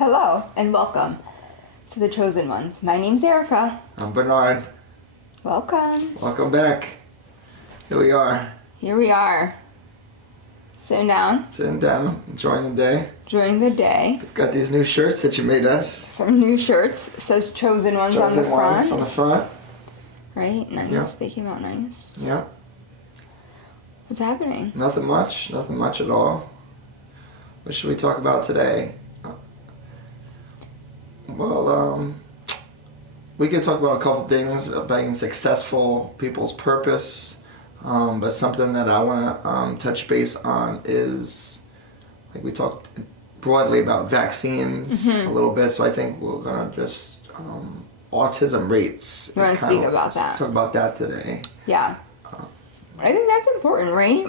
Hello and welcome to the Chosen Ones. My name's Erica. I'm Bernard. Welcome. Welcome back. Here we are. Here we are. Sitting down. Sitting down, enjoying the day. Enjoying the day. We've got these new shirts that you made us. Some new shirts. It says Chosen Ones on the Chosen Ones front. on the front. Right? Nice. Yeah. They came out nice. Yeah. What's happening? Nothing much. Nothing much at all. What should we talk about today? Well, we could talk about a couple things about being successful, people's purpose, but something that I want to touch base on is, like we talked broadly about vaccines a little bit, so I think we're going to just, autism rates. You want to speak about that? Talk about that today. Yeah. I think that's important, right?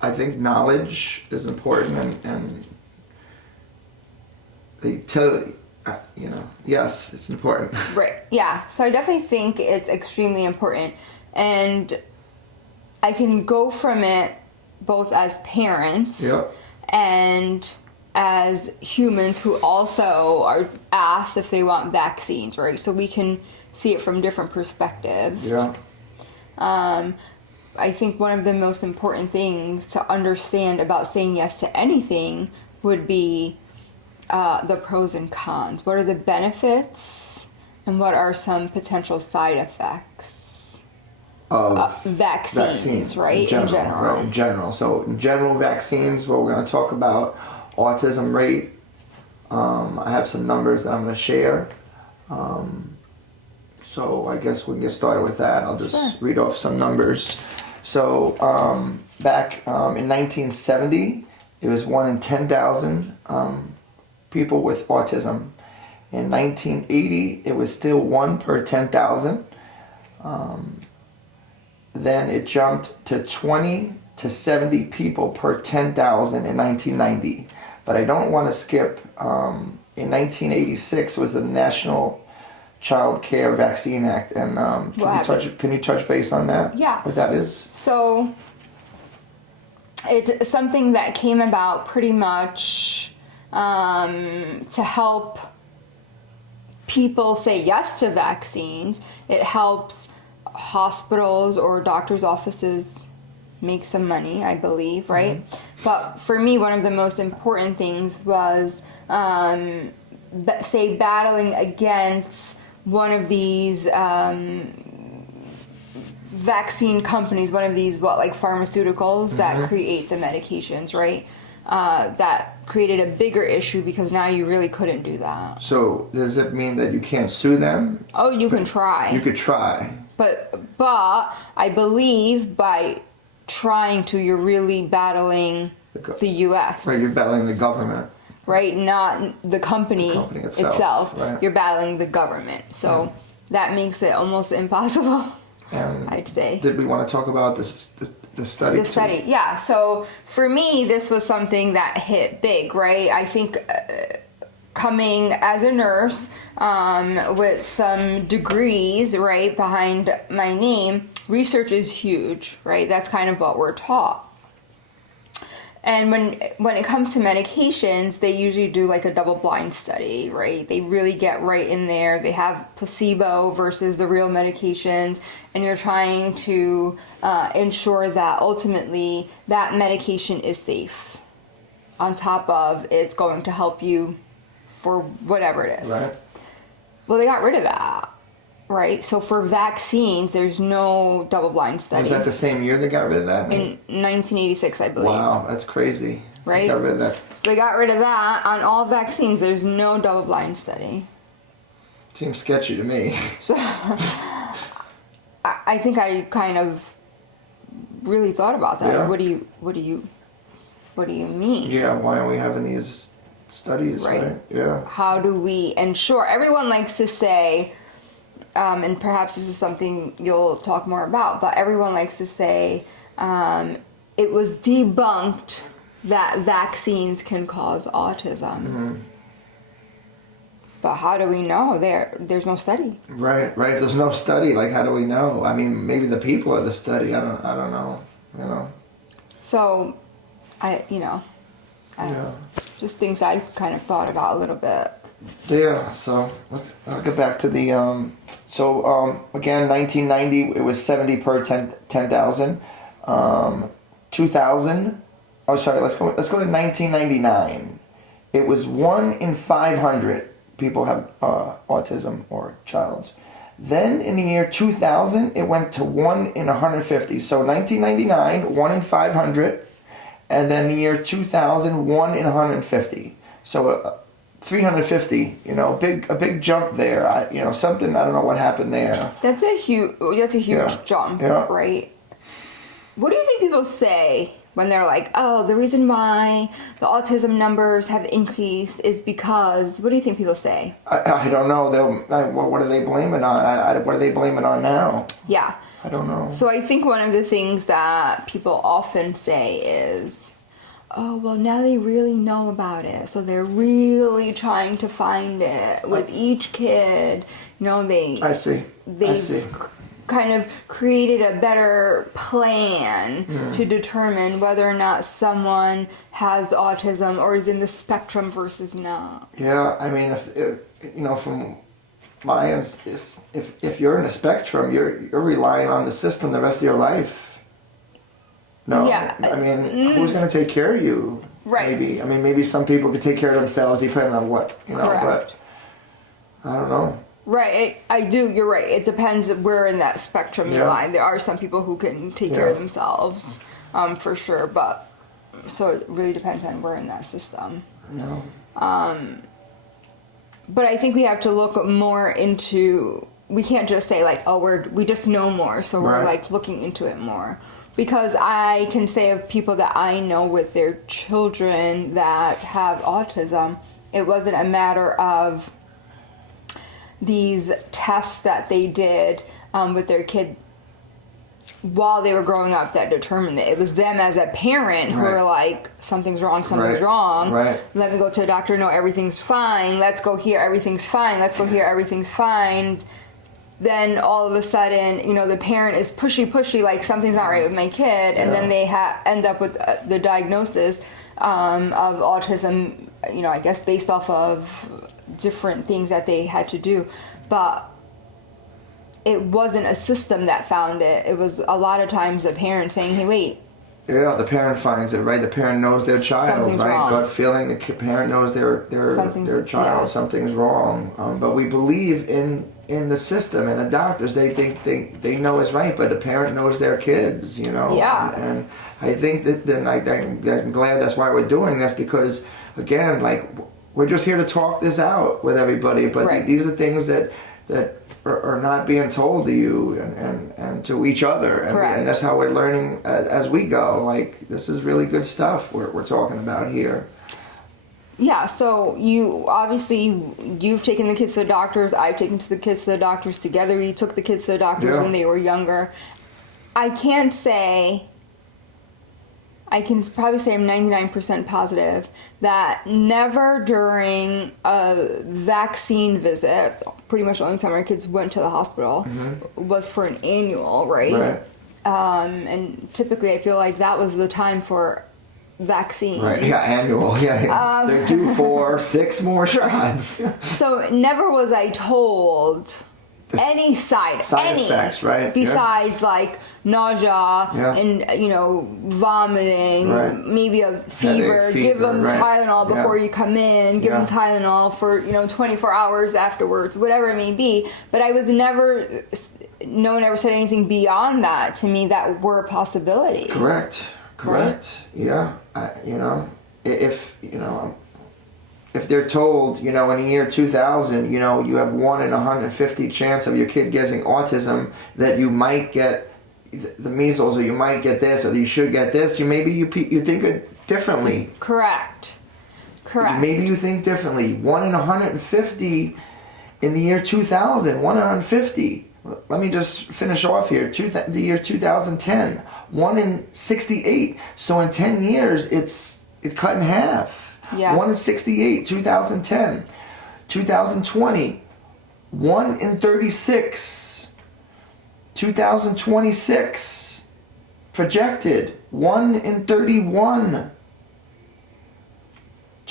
I think knowledge is important, and they tell yes, it's important. Right. Yeah. So I definitely think it's extremely important. And I can go from it both as parents Yep. and as humans who also are asked if they want vaccines, right? So we can see it from different perspectives. Yeah. I think one of the most important things to understand about saying yes to anything would be the pros and cons. What are the benefits and what are some potential side effects Of vaccines, right? In general. Right, in general. So in general, vaccines, well, we're going to talk about autism rate. I have some numbers that I'm going to share. So I guess we can get started with that. I'll just read off some numbers. So back in 1970, it was 1 in 10,000 people with autism. In 1980, it was still 1 per 10,000. Then it jumped to 20 to 70 people per 10,000 in 1990. But I don't want to skip. In 1986 was the National Child Care Vaccine Act, and can you touch base on that? Yeah. What that is? So it's something that came about pretty much to help people say yes to vaccines. It helps hospitals or doctors' offices make some money, I believe, right? Mm-hmm. But for me, one of the most important things was, say, battling against one of these vaccine companies, one of these, pharmaceuticals that create the medications, right? That created a bigger issue because now you really couldn't do that. So does it mean that you can't sue them? Oh, you can try. You could try. But I believe by trying to, you're really battling the U.S. Right, you're battling the government. Right, not the company itself. Right. You're battling the government. So that makes it almost impossible, And I'd say. Did we want to talk about this? The study? The study, yeah. So for me, this was something that hit big, right? I think coming as a nurse with some degrees, right, behind my name, research is huge, right? That's kind of what we're taught. And when it comes to medications, they usually do like a double-blind study, right? They really get right in there. They have placebo versus the real medications, and you're trying to ensure that ultimately that medication is safe. On top of it's going to help you for whatever it is. Right. Well, they got rid of that, right? So for vaccines, there's no double-blind study. Was that the same year they got rid of that? In 1986, I believe. Wow, that's crazy. Right? They got rid of that. So they got rid of that. On all vaccines, there's no double-blind study. Seems sketchy to me. So I think I kind of really thought about that. Yeah. What do you mean? Yeah, why aren't we having these studies, right? Yeah. How do we ensure? Everyone likes to say, and perhaps this is something you'll talk more about, but everyone likes to say it was debunked that vaccines can cause autism. Mm-hmm. But how do we know? There's no study. Right. If there's no study, like, how do we know? I mean, maybe the people are the study. I don't know. So, I Yeah. just things I kind of thought about a little bit. Yeah, so I'll get back to the again, 1990 it was 70 per 10,000. 2000, oh sorry, let's go to 1999. It was 1 in 500 people have autism or childs. Then in the year 2000 it went to 1 in 150. So 1999 1 in 500, and then the year 2000 1 in 150. So 350, a big jump there. Something, I don't know what happened there. That's a huge jump, Yeah. right? What do you think people say when they're like, oh, the reason why the autism numbers have increased is because, what do you think people say? I don't know. What do they blame it on? What do they blame it on now? Yeah. I don't know. So I think one of the things that people often say is, oh, well, now they really know about it, so they're really trying to find it with each kid. I see. They've kind of created a better plan to determine whether or not someone has autism or is in the spectrum versus not. Yeah, I mean, if from my end, if you're in a spectrum, you're relying on the system the rest of your life. No, Yeah. I mean, who's going to take care of you? Right. Maybe some people could take care of themselves depending on what, Correct. But I don't know. Right, I do. You're right. It depends where in that spectrum you Yeah. lie. There are some people who can take care of themselves, for sure. But so it really depends on where in that system. No. But I think we have to look more into. We can't just say like, oh, we just know more, so we're Right. like looking into it more. Because I can say of people that I know with their children that have autism, it wasn't a matter of these tests that they did with their kid while they were growing up that determined it. It was them as a parent who were like, something's wrong, something's wrong. Right. Let me go to a doctor, no, everything's fine. Let's go here, everything's fine. Let's go here, everything's fine. Then all of a sudden, the parent is pushy, like something's not right with my kid, and then they end up with the diagnosis of autism, I guess based off of different things that they had to do. But it wasn't a system that found it. It was a lot of times the parent saying, hey, wait. Yeah, the parent finds it, right? The parent knows their child, Something's right? wrong. Gut feeling, the parent knows their child, something's wrong. But we believe in the system and the doctors. They think they know is right, but the parent knows their kids, Yeah. And I think I'm glad that's why we're doing this, because, again, like, we're just here to talk this out with everybody, but these are things that are not being told to you and to each other, and that's how we're learning as we go. Like, this is really good stuff we're talking about here. Yeah, so you've taken the kids to the doctors. I've taken the kids to the doctors together. We took the kids to the doctors when they were younger. I can probably say I'm 99% positive that never during a vaccine visit, pretty much the only time our kids went to the hospital was for an annual, right? And typically I feel like that was the time for vaccines. Right, yeah, annual, yeah. They're due for 6 more shots. So never was I told any side effects, right? Besides like nausea and vomiting, maybe a fever. Give them Tylenol before you come in. Give them Tylenol for 24 hours afterwards, whatever it may be. But I was never. No one ever said anything beyond that to me that were a possibility. Correct. Right? Yeah. If they're told, in the year 2000, you have 1 in 150 chance of your kid getting autism, that you might get the measles, or you might get this, or you should get this, you think it differently. Correct. Maybe you think differently. 1 in 150 in the year 2000, 1 in 150. Let me just finish off here. The year 2010, 1 in 68. So in 10 years, it's cut in half. Yeah. 1 in 68, 2010. 2020, 1 in 36. 2026, projected 1 in 31.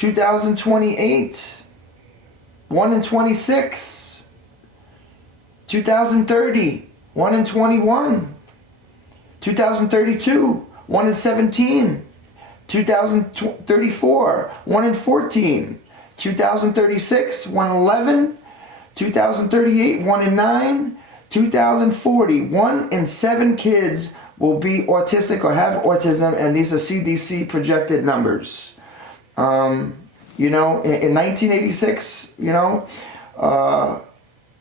2028, 1 in 26. 2030, 1 in 21. 2032, 1 in 17. 2034, 1 in 14. 2036, 1 in 11. 2038, 1 in 9. 2040, 1 in 7 kids will be autistic or have autism, and these are CDC projected numbers. You know, in 1986, you know,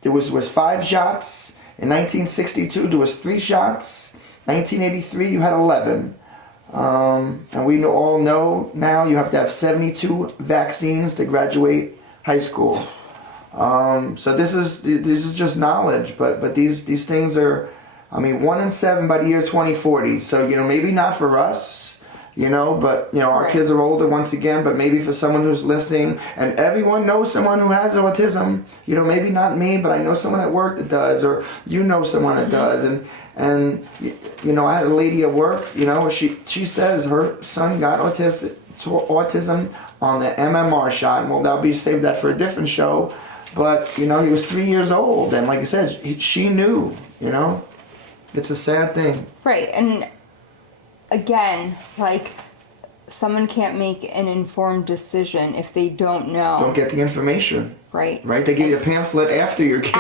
there was 5 shots. In 1962, there was 3 shots. 1983, you had 11. And we all know now you have to have 72 vaccines to graduate high school. So this is just knowledge, but these things are, I mean, 1 in 7 by the year 2040. So, you know, maybe not for us, you know, but, you know, our kids are older once again, but maybe for someone who's listening, and everyone knows someone who has autism, you know, maybe not me, but I know someone at work that does, or you know someone that does, and you know, I had a lady at work, you know, she says her son got autism on the MMR shot, and well, that'll be saved that for a different show, but, you know, he was 3 years old, and like I said, she knew, you know, it's a sad thing. Right, and again, like, someone can't make an informed decision if they don't know. Don't get the information. Right. Right? They give you a pamphlet after you get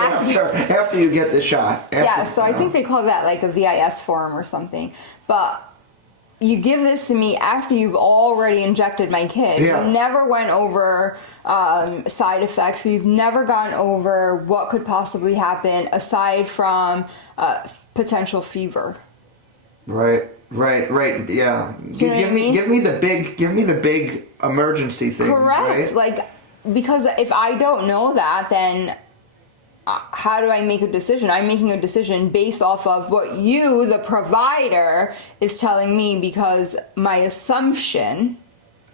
the shot. Yeah, so I think they call that like a VIS form or something. But you give this to me after you've already injected my kid. Yeah. We never went over side effects. We've never gone over what could possibly happen aside from potential fever. Right, yeah. Do you know what I mean? Give me the big emergency thing. Correct. Right? Like, because if I don't know that, then how do I make a decision? I'm making a decision based off of what you, the provider, is telling me, because my assumption,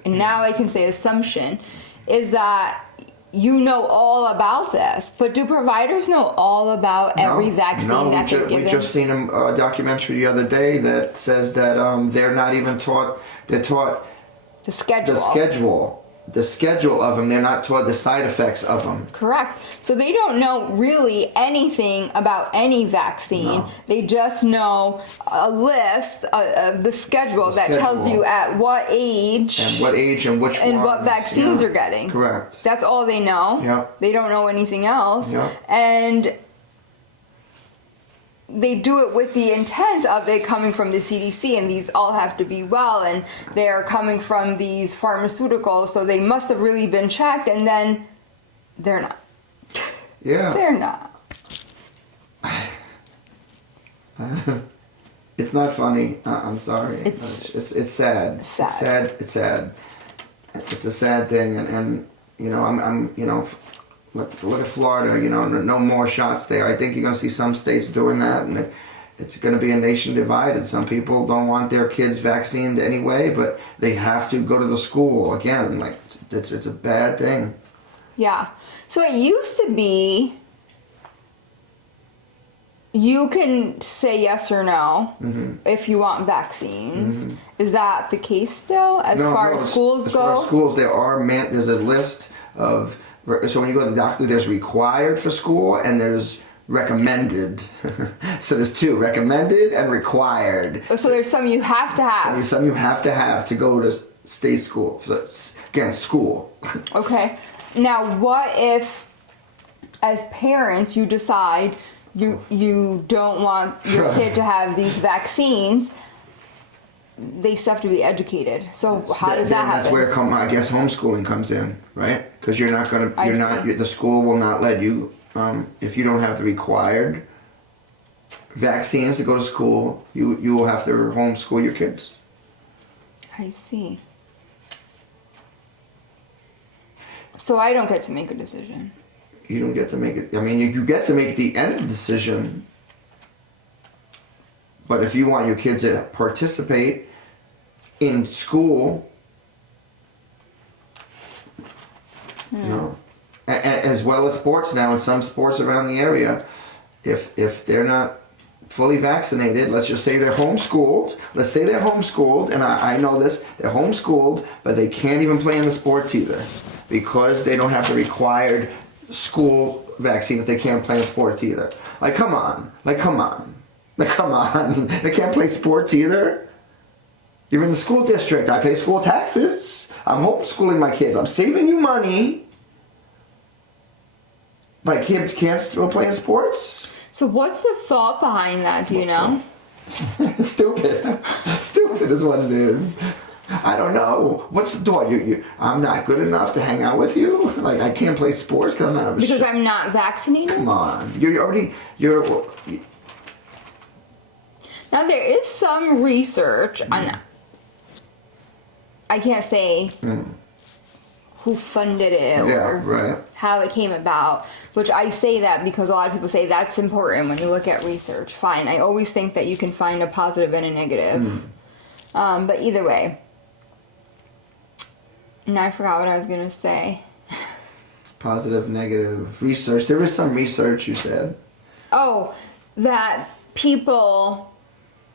and now I can say assumption, is that you know all about this. But do providers know all about every vaccine that they're given? We just seen a documentary the other day that says that they're not even taught. They're taught the schedule. The schedule of them. They're not taught the side effects of them. Correct. So they don't know really anything about any vaccine. No. They just know a list of the schedule that tells you at what age and which and ones, what vaccines are getting. Correct. That's all they know. Yep. They don't know anything else. Yep. And they do it with the intent of it coming from the CDC, and these all have to be well, and they're coming from these pharmaceuticals, so they must have really been checked, and then they're not. Yeah. They're not. It's not funny. I'm sorry. It's sad. sad. It's sad. It's a sad thing, and you know, I'm you know. Look at Florida, you know, no more shots there. I think you're going to see some states doing that, and it's going to be a nation divided. Some people don't want their kids vaccinated anyway, but they have to go to the school again. Like, it's a bad thing. Yeah. So it used to be you can say yes or no if you want vaccines. Is that the case still as far as schools go? As far as schools, there's a list of. So when you go to the doctor, there's required for school and there's recommended. So there's 2, recommended and required. So there's some you have to have. Some you have to go to state school. So again, school. Okay. Now, what if, as parents, you decide you don't want your kid to have these vaccines? They still have to be educated. So how does that happen? That's where I guess homeschooling comes in, right? Because the school will not let you, if you don't have the required vaccines to go to school, you will have to homeschool your kids. I see. So I don't get to make a decision. You don't get to make it. I mean, you get to make the end decision. But if you want your kids to participate in school, you know, as well as sports now, and some sports around the area, if they're not fully vaccinated, let's just say they're homeschooled. Let's say they're homeschooled, and I know this, they're homeschooled, but they can't even play in the sports either because they don't have the required school vaccines. They can't play in sports either. Like, come on. Like, come on. Like, come on. They can't play sports either. You're in the school district. I pay school taxes. I'm homeschooling my kids. I'm saving you money. My kids can't still play in sports? So what's the thought behind that? Do you know? Stupid. Stupid is what it is. I don't know. What's the thought? I'm not good enough to hang out with you? Like, I can't play sports because I'm not... Because I'm not vaccinated? Come on. Now, there is some research on... I can't say who funded it or how it came about, which I say that because a lot of people say that's important when you look at research. Fine. I always think that you can find a positive and a negative. But either way. Now I forgot what I was going to say. Positive, negative research. There was some research you said. Oh, that people...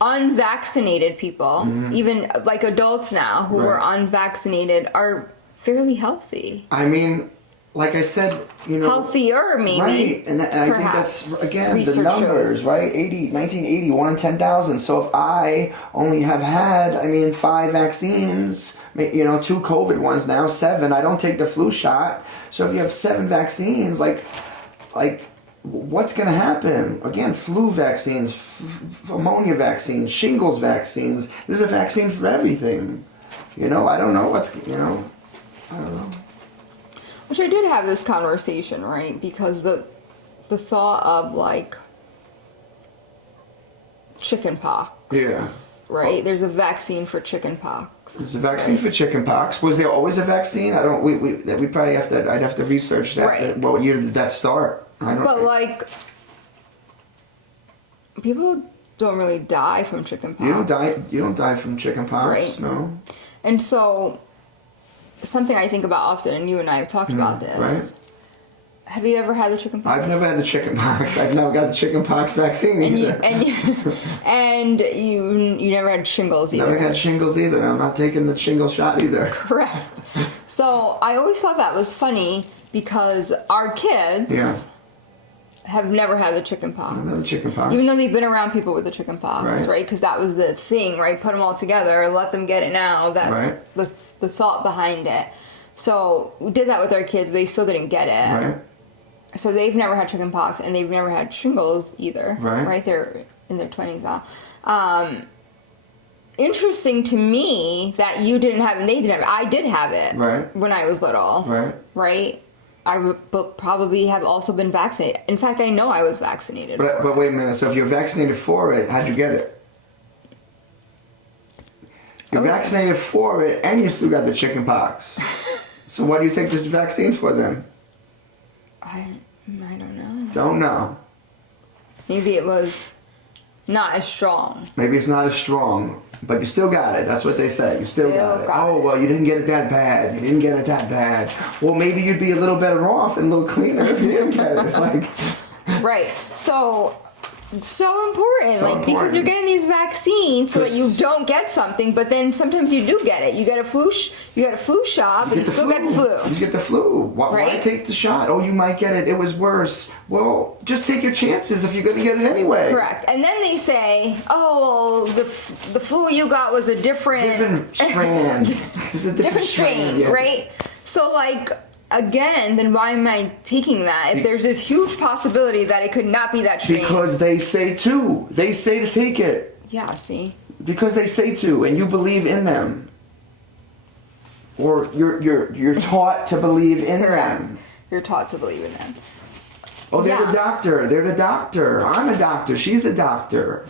unvaccinated people, even like adults now who are unvaccinated, are fairly healthy. I mean, like I said, healthier maybe. Right, and I think that's, again, the numbers, shows. Right? 1980, 1 in 10,000. So if I only have had, 5 vaccines, 2 COVID ones now, 7, I don't take the flu shot. So if you have 7 vaccines, like what's going to happen? Again, flu vaccines, pneumonia vaccines, shingles vaccines. There's a vaccine for everything. I don't know what's, I don't know. Which I did have this conversation, right? Because the thought of, like, chicken pox. Yeah. Right? There's a vaccine for chicken pox. There's a vaccine for chicken pox. Was there always a vaccine? We probably I'd have to research that. Right. What year did that start? But people don't really die from chicken pox. You don't die from chicken pox, right? No. And so, something I think about often, and you and I have talked about this. Right. Have you ever had the chicken pox? I've never had the chicken pox. I've never got the chicken pox vaccine either. And you never had shingles either. Never had shingles either. I'm not taking the shingle shot either. Correct. So I always thought that was funny because our kids have never had the chicken pox. Never had the chicken pox. Even though they've been around people with the chicken pox, right? Because that was the thing, right? Put them all together, let them get it now. That's the thought behind it. So we did that with our kids, but they still didn't get it. Right. So they've never had chicken pox, and they've never had shingles either. Right. They're in their 20s now. Interesting to me that you didn't have it and they didn't have it. I did have it when I was little. Right? I would probably have also been vaccinated. In fact, I know I was vaccinated. But wait a minute. So if you're vaccinated for it, how'd you get it? You're vaccinated for it, and you still got the chicken pox. So what do you take the vaccine for then? I don't know. Don't know. Maybe it was not as strong. Maybe it's not as strong, but you still got it. That's what they say. You still got it. Well, you didn't get it that bad. You didn't get it that bad. Well, maybe you'd be a little better off and a little cleaner if you didn't get it. Right. So it's so important, because you're getting these vaccines so that you don't get something, but then sometimes you do get it. You get a flu shot, but you still get the flu. You get the flu. Why take the shot? Oh, you might get it. It was worse. Well, just take your chances if you're going to get it anyway. Correct. And then they say, oh, the flu you got was a different strand. It's a different strain, right? So, again, then why am I taking that if there's this huge possibility that it could not be that strain? Because they say to. They say to take it. Yeah, see? Because they say to, and you believe in them. Or you're taught to believe in them. You're taught to believe in them. Oh, they're the doctor. They're the doctor. I'm a doctor. She's a doctor.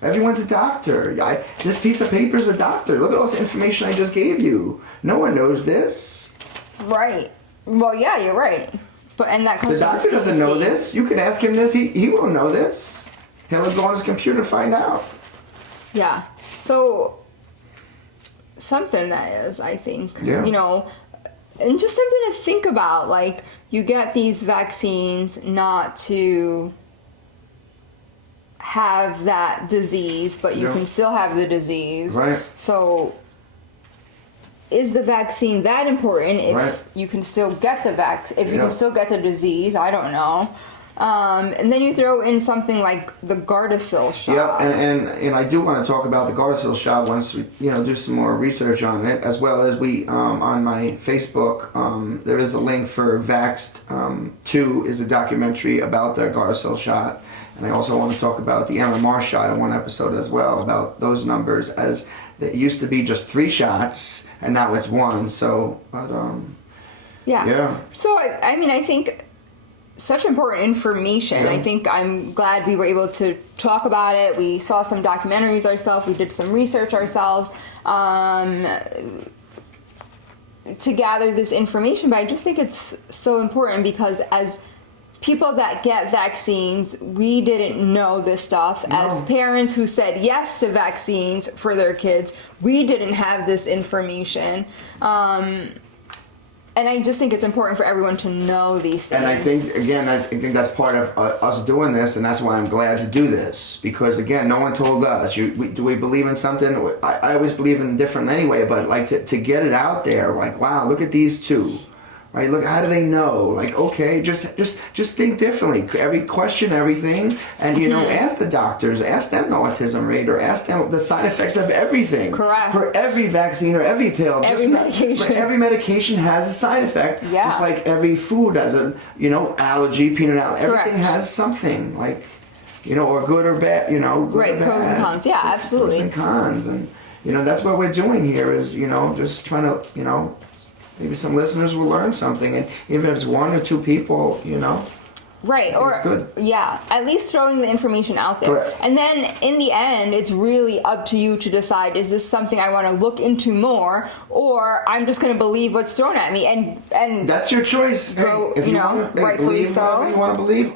Everyone's a doctor. This piece of paper is a doctor. Look at all this information I just gave you. No one knows this. Right. Well, yeah, you're right. And that comes the doctor doesn't know this. You can ask him this. He won't know this. He'll go on his computer and find out. Yeah. So something that is, I think, and just something to think about. You get these vaccines not to have that disease, but you Yeah. can still have the disease. Right. So is the vaccine that important if Right. you can still get the if you Yeah. can still get the disease? I don't know. And then you throw in something like the Gardasil shot. Yep, and I do want to talk about the Gardasil shot once we do some more research on it, as well as we on my Facebook there is a link for Vaxxed 2 is a documentary about the Gardasil shot, and I also want to talk about the MMR shot in one episode as well about those numbers, as it used to be just 3 shots and now it's 1. So, but yeah. So I mean, I think such important information. Yeah. I think I'm glad we were able to talk about it. We saw some documentaries ourselves. We did some research ourselves to gather this information. But I just think it's so important because as people that get vaccines, we didn't know this stuff. No. As parents who said yes to vaccines for their kids, we didn't have this information. And I just think it's important for everyone to know these things. And I think that's part of us doing this, and that's why I'm glad to do this. Because again, no one told us. Do we believe in something? I always believe in different anyway, but like to get it out there, like wow, look at these two, right? Look, how do they know? Like okay, just think differently. Question everything, and ask the doctors, ask them the autism rate, or ask them the side effects of everything. Correct. For every vaccine or every pill, Medication. Every medication has a side effect. Yeah. Just like every food has a allergy, peanut allergy. Everything Correct. has something like or good or bad. Good Right, or bad. pros and cons. Yeah, absolutely. Pros and cons, and that's what we're doing here. Is just trying to maybe some listeners will learn something, and even if it's 1 or 2 people, Right, or good. yeah, at least throwing the information out there. Correct. And then in the end, it's really up to you to decide, is this something I want to look into more, or I'm just going to believe what's thrown at me, and that's your choice. Go, Hey, if want to rightfully believe so. whatever you want to believe,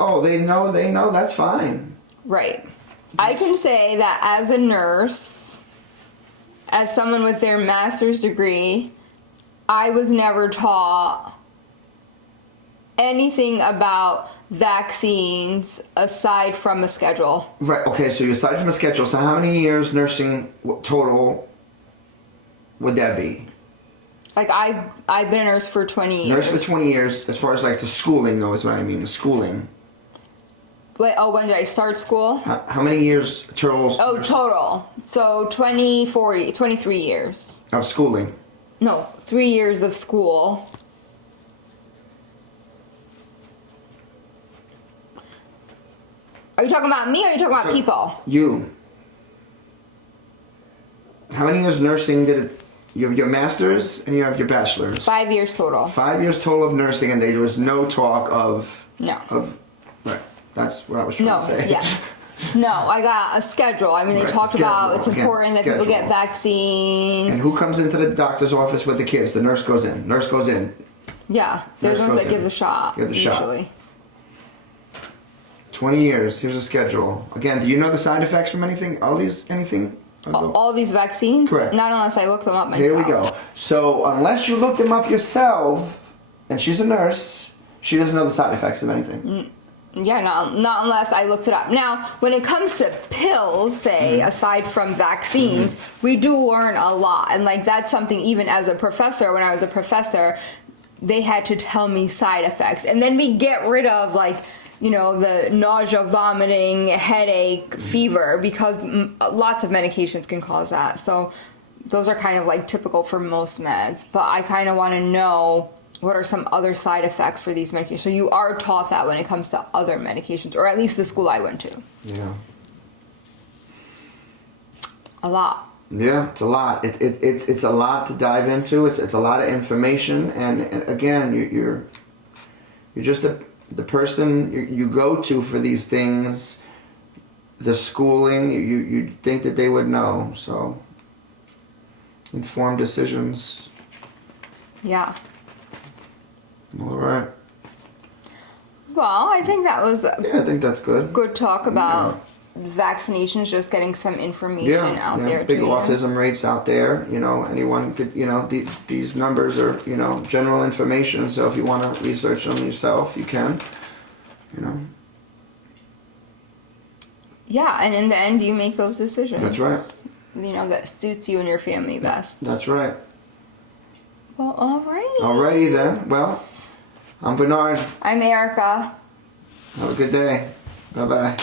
they know, that's fine. right. I can say that as a nurse, as someone with their master's degree, I was never taught anything about vaccines aside from a schedule. Right, okay, so aside from a schedule, so how many years nursing total would that be? Like I've been a nurse for 20 years. Nurse for 20 years, as far as like the schooling though is what I mean, the schooling. Wait, when did I start school? How many years total? Oh, total. So 23 years. Of schooling. No, 3 years of school. Are you talking about me or are you talking about people? You. How many years nursing did it? You have your master's and you have your bachelor's. 5 years total. 5 years total of nursing, and there was no talk of. No. Right. That's what I was trying No, to say. yes. No, I got a schedule. I mean, they Right, talk about it's schedule. important that people get Schedule. vaccines. And who comes into the doctor's office with the kids? The nurse goes in. Nurse goes in. Yeah, there's Nurse ones goes that give in. the shot. Give the shot. usually. 20 years. Here's a schedule. Again, do you know the side effects from anything? Anything? All these vaccines? Correct. Not unless I look them up myself. Here we go. So unless you look them up yourself, and she's a nurse, she doesn't know the side effects of anything. Yeah, not unless I looked it up. Now, when it comes to pills, say, aside from vaccines, we do learn a lot. And, like, that's something even as a professor, when I was a professor, they had to tell me side effects. And then we get rid of, like, the nausea, vomiting, headache, fever, because lots of medications can cause that. So those are kind of, like, typical for most meds. But I kind of want to know what are some other side effects for these medications? So you are taught that when it comes to other medications, or at least the school I went to. Yeah. A lot. Yeah, it's a lot. It's a lot to dive into. It's a lot of information, and again, you're just the person you go to for these things. The schooling, you think that they would know. So informed decisions. Yeah. All right. Well, I think that was a Yeah, I think that's good. good talk about vaccinations, just getting some information out there. Big to you. autism rates out there. Anyone could. These numbers are general information. So if you want to research them yourself, you can. Yeah, and in the end, you make those decisions. That's right. You know, that suits you and your family best. That's right. Well, alrighty. Alrighty then. Well, I'm Bernard. I'm Erica. Have a good day. Bye-bye.